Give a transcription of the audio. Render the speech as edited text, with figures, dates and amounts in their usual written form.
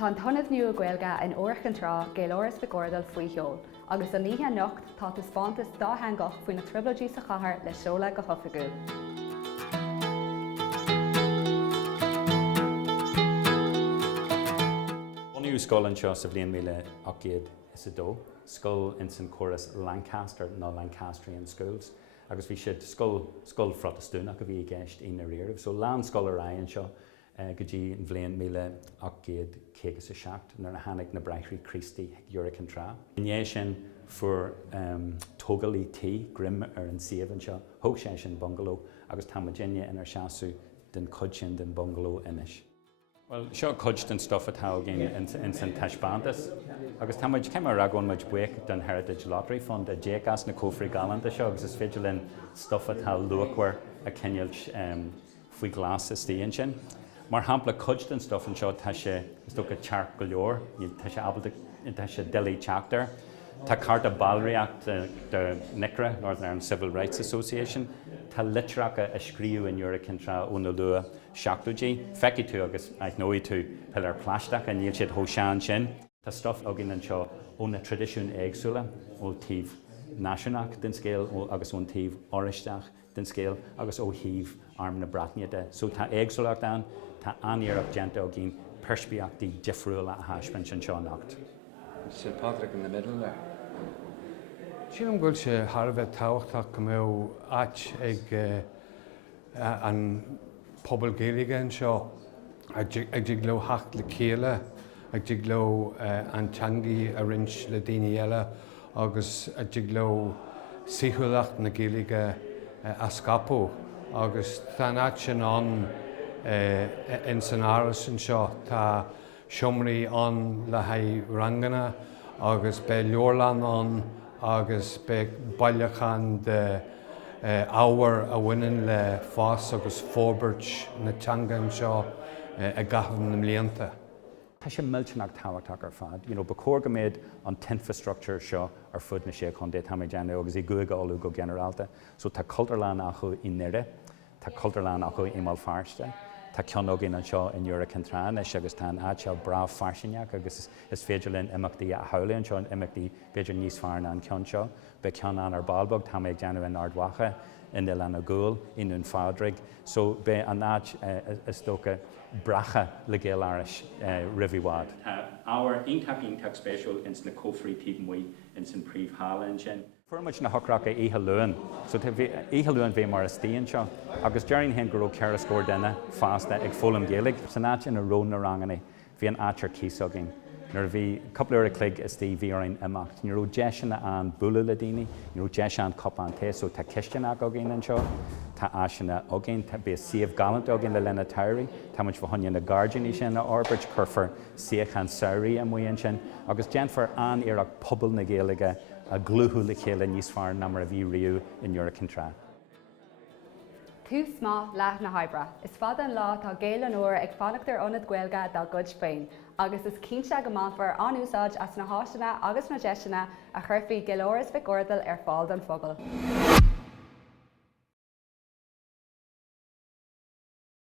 Tá tonneamh nua Gaeilge in Uirc an Trá GaelAras01-Meon Eile Web, agus an níthe nocht tá is fantas dá hangach faoin na triblóidí sa chathair le seoladh go hofigiúil. Onú scoil anseo sa bhliain míle achgéad is a dó, scoil in san chóras Lancaster ná Lancastrian schools, agus bhí siad scoil frotastúna go bhí gceist in riamh, so lán scoil a ryan seo go dtí an bhliain míle achgéad céagus a seacht nar na hanig na Braichrí Christi Uirc an Trá. Iné sin fuair tógalí tí grim ar an siomh anseo, thóg sé sin bungalow agus tá Virginia inar seasamh den cuid sin den bungalow inis. Well, seo cuid den stuff atá gin in san taisbantas, agus tá muid céim ragón muid buic den Heritage Lottery Fund a dégas na cófraí galanta seo, agus is féidir linn stuff atá luachhar a cineilt faoi glas is tíon sin. Mar hampla cuid den stuff an seo tá sé is tócha tearc go leor, tá sé abalta tá sé delí teachtar. Tá carta ballreacht de NICRA, Northern Ireland Civil Rights Association, tá litreacha a scríú in Uirc an Trá ó na lua seachtúidí, feici tú agus ag nóí tú pillar pláisteach a níl siad thóseán sin. Tá stuff agin an seo ó na tradiisiún éagsúla ó tíh náisiúnach den scéal agus ón tíh áiristeach den scéal agus ó híh arm na Bratniade. So tá éagsúlaach dan, tá aníarach genta agin perspeachtaí difriúla a haispan sin seo nacht. Sir Patrick in the middle there. Sílam gúil sé tharbheith táhachtach go mbeadh áit ag an pobl Gaeilge an seo ag digló hacht le céile, ag digló an teangaí a rins le daoine eile agus ag digló saothúlacht na Gaeilge a scapó agus tá áit sin an in san áras an seo tá siomraí an le haidh rangana agus be leorlan an agus be bailachan de ábhar a bhaineann le fás agus fóbairt na teangain seo a gcaitheamh na mblianta. Tá sé millteach táhachtach ar fad, ba cóir go méid an infrastructure seo ar fud na sé chun dé tá méid déanamh agus i gcuagáilú go generalta, so tá cultarlán acu i Nire, tá cultarlán acu i Mal Farste. Tá ceanógin an seo in Uirc an Trá agus tá áitseo brá farsineach agus is féidir linn imachtaí a holaíonn seo imachtaí féidir níos fearna an ceann seo, be ceanán ar Balbog tá méid déanamh in Ardwacha in de lena gúil inún fádrig, so be an áit is tócha bracha le GaelAras rihíhád. Tá ábhar iontaach spéisiúil ins na cófraí tíbmhaí in san príomhthalla an sin. Fuairmuid na hocracha ihe luúin, so ihe luúin bhé mar a stíon seo, agus dearann hen go raibh ceithre scóir duine fásta ag fólam Gaeilge, san áit in a rón na ranganna, bhí an áitear cíos agin. Nar bhí coppla a clig is tí bhí orainn imacht. Ní raibh deisina an bula le daoine, ní raibh deis an copán té, so tá cisteanach agin an seo, tá áisina agin, tá bé siomh galant agin le lena tairí, tá muid bhainne na Guardian sin na Orbert chufar siochan saoirí am muon sin, agus déanfar an iarach pobl na Gaeilge a glúthú le chéile níos fearr ná mar a bhí riú in Uirc an Trá. Tús má leath na haibra, is fad an lá tá Gael an uair ag fannachtar ionad Gaeilge dá gcuid féin, agus is cínte go mánfar an úsáid as na háisteanna agus na deisina a chuirfaí GaelAras01-Meon Eile ar fáil don phobal.